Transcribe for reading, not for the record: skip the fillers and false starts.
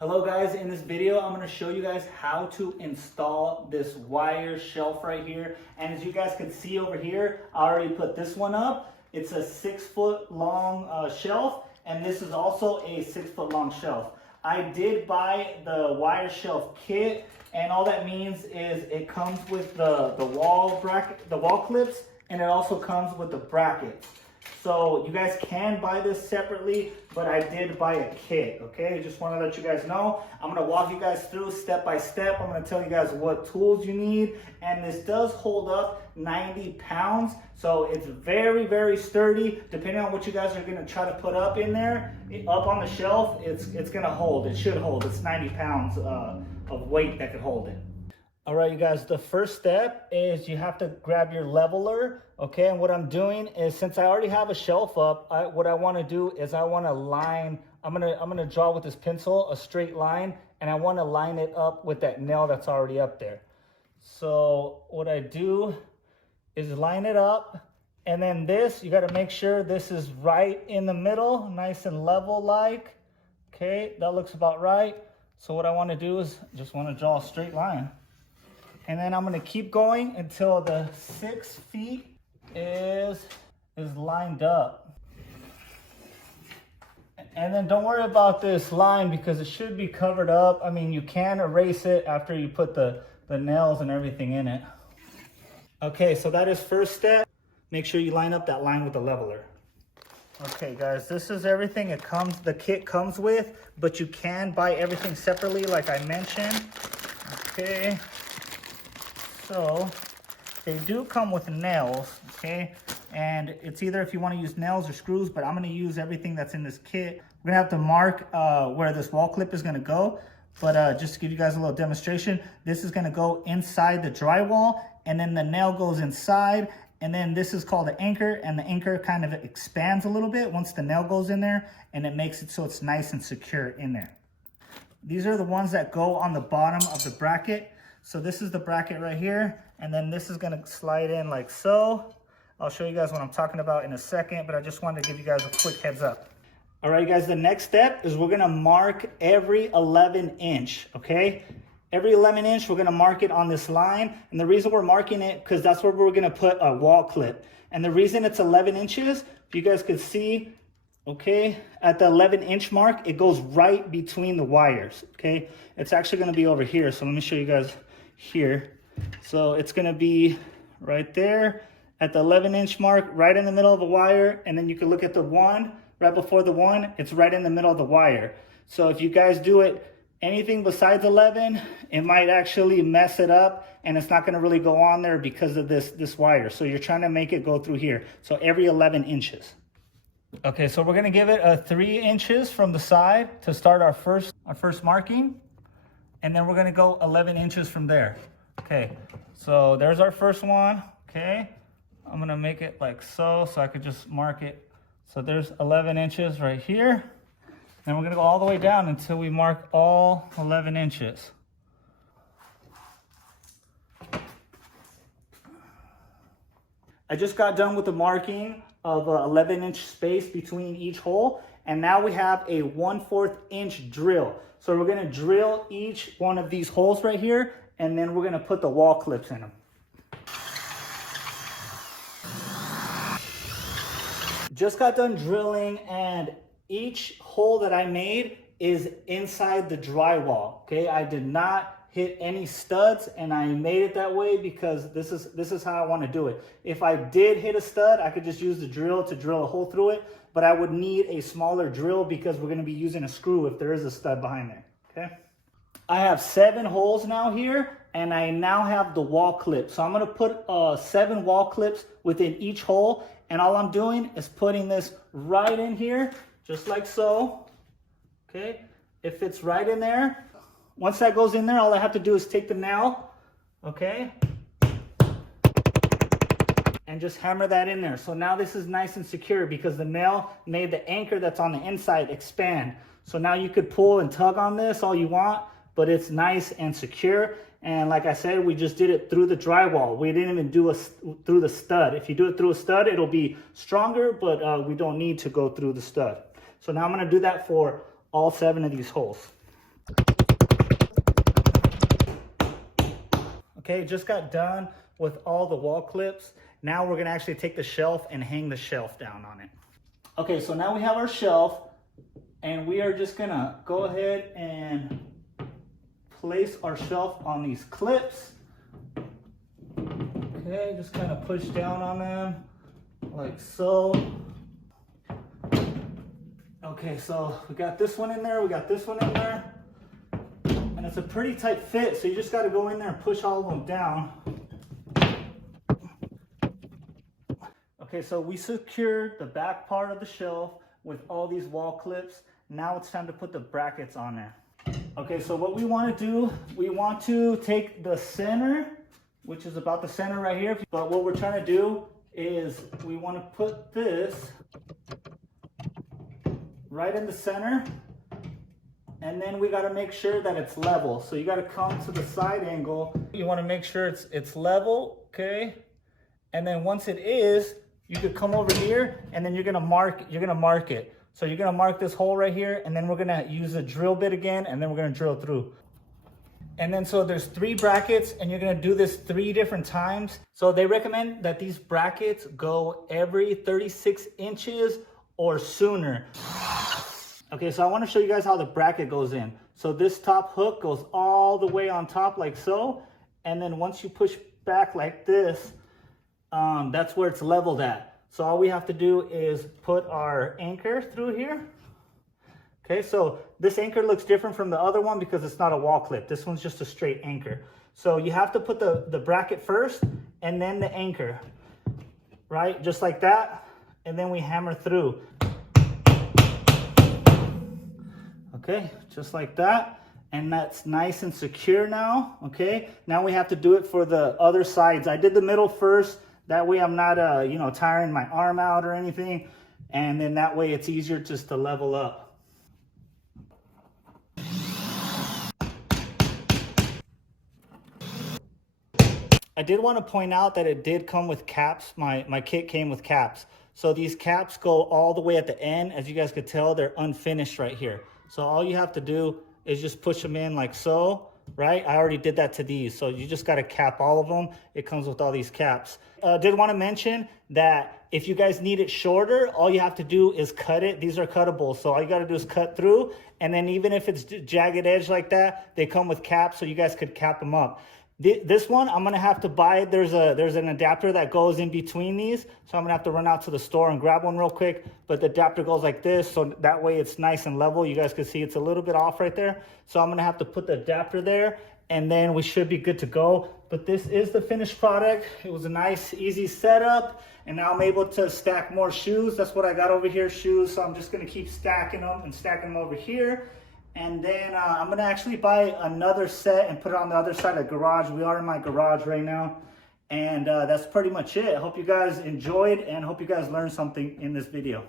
Hello guys, in this video I'm going to show you guys how to install this wire shelf right here. And as you guys can see over here, I already put this one up. It's a 6-foot long shelf, and this is also a 6-foot long shelf. I did buy the wire shelf kit, and all that means is it comes with the wall bracket, the wall clips, and it also comes with the brackets. So you guys can buy this separately, but I did buy a kit, okay? Just want to let you guys know. I'm going to walk you guys through step by step. I'm going to tell you guys what tools you need. And this does hold up 90 pounds. So it's very, very sturdy. Depending on what you guys are going to try to put up in there, up on the shelf, it's going to hold. It should hold. It's 90 pounds of weight that could hold it. All right, you guys, the first step is you have to grab your leveler, okay? And what I'm doing is, since I already have a shelf up, what I want to do is I want to line, I'm gonna draw with this pencil a straight line, and I want to line it up with that nail that's already up there. So what I do is line it up, and then this, you got to make sure this is right in the middle, nice and level like. Okay, that looks about right. So what I want to do is just want to draw a straight line. And then I'm going to keep going until the 6 feet is lined up. And then don't worry about this line because it should be covered up. I mean, you can erase it after you put the nails and everything in it. Okay, so that is first step. Make sure you line up that line with the leveler. Okay guys, this is everything the kit comes with, but you can buy everything separately like I mentioned. Okay. So they do come with nails, okay? And it's either if you want to use nails or screws, but I'm going to use everything that's in this kit. We're going to have to mark where this wall clip is going to go. But just to give you guys a little demonstration, this is going to go inside the drywall, and then the nail goes inside. And then this is called an anchor, and the anchor kind of expands a little bit once the nail goes in there, and it makes it so it's nice and secure in there. These are the ones that go on the bottom of the bracket. So this is the bracket right here, and then this is going to slide in like so. I'll show you guys what I'm talking about in a second, but I just wanted to give you guys a quick heads up. All right, guys, the next step is we're going to mark every 11 inch, okay? Every 11 inch, we're going to mark it on this line, and the reason we're marking it, because that's where we're going to put a wall clip. And the reason it's 11 inches, if you guys could see, okay, at the 11-inch mark, it goes right between the wires, okay? It's actually going to be over here, so let me show you guys here. So it's going to be right there at the 11-inch mark, right in the middle of the wire, and then you can look at the one right before the one, it's right in the middle of the wire. So if you guys do it anything besides 11, it might actually mess it up, and it's not going to really go on there because of this wire. So you're trying to make it go through here. So every 11 inches. Okay, so we're going to give it a 3 inches from the side to start our first marking. And then we're going to go 11 inches from there. Okay, so there's our first one. Okay, I'm going to make it like so I could just mark it. So there's 11 inches right here. And we're going to go all the way down until we mark all 11 inches. I just got done with the marking of 11-inch space between each hole. And now we have a 1/4 inch drill. So we're going to drill each one of these holes right here, and then we're going to put the wall clips in them. Just got done drilling, and each hole that I made is inside the drywall. Okay, I did not hit any studs, and I made it that way because this is how I want to do it. If I did hit a stud, I could just use the drill to drill a hole through it, but I would need a smaller drill because we're going to be using a screw if there is a stud behind there. Okay, I have 7 holes now here, and I now have the wall clip. So I'm going to put 7 wall clips within each hole, and all I'm doing is putting this right in here, just like so. Okay, it fits right in there. Once that goes in there, all I have to do is take the nail, okay, and just hammer that in there. So now this is nice and secure because the nail made the anchor that's on the inside expand. So now you could pull and tug on this all you want, but it's nice and secure. And like I said, we just did it through the drywall. We didn't even do through the stud. If you do it through a stud, it'll be stronger, but we don't need to go through the stud. So now I'm going to do that for all 7 of these holes. Okay, just got done with all the wall clips. Now we're gonna actually take the shelf and hang the shelf down on it. Okay, so now we have our shelf, and we are just gonna go ahead and place our shelf on these clips. Okay, just kind of push down on them like so. Okay, so we got this one in there, we got this one in there, and it's a pretty tight fit, so you just got to go in there and push all of them down. Okay, so we secured the back part of the shelf with all these wall clips. Now it's time to put the brackets on there. Okay, so what we want to do, we want to take the center, which is about the center right here, but what we're trying to do is we want to put this right in the center, and then we got to make sure that it's level. So you got to come to the side angle. You want to make sure it's level, okay? And then once it is, you could come over here, and then you're gonna mark it. So you're gonna mark this hole right here, and then we're gonna use a drill bit again, and then we're gonna drill through. And then so there's 3 brackets, and you're gonna do this 3 different times. So they recommend that these brackets go every 36 inches or sooner. Okay, so I wanna show you guys how the bracket goes in. So this top hook goes all the way on top like so, and then once you push back like this, that's where it's leveled at. So all we have to do is put our anchor through here. Okay, so this anchor looks different from the other one because it's not a wall clip. This one's just a straight anchor. So you have to put the bracket first and then the anchor, right? Just like that. And then we hammer through. Okay, just like that. And that's nice and secure now, okay? Now we have to do it for the other sides. I did the middle first. That way I'm not, tiring my arm out or anything. And then that way it's easier just to level up. I did want to point out that it did come with caps. My kit came with caps. So these caps go all the way at the end. As you guys could tell, they're unfinished right here. So all you have to do is just push them in like so, right? I already did that to these. So you just got to cap all of them. It comes with all these caps. Did want to mention that if you guys need it shorter, all you have to do is cut it. These are cuttable. So all you got to do is cut through. And then even if it's jagged edge like that, they come with caps so you guys could cap them up. This one, I'm going to have to buy, there's an adapter that goes in between these. So I'm going to have to run out to the store and grab one real quick. But the adapter goes like this. So that way it's nice and level. You guys can see it's a little bit off right there. So I'm going to have to put the adapter there. And then we should be good to go. But this is the finished product. It was a nice, easy setup. And now I'm able to stack more shoes. That's what I got over here, shoes. So I'm just going to keep stacking them and stacking them over here. And then I'm going to actually buy another set and put it on the other side of the garage. We are in my garage right now. And that's pretty much it. I hope you guys enjoyed and hope you guys learned something in this video.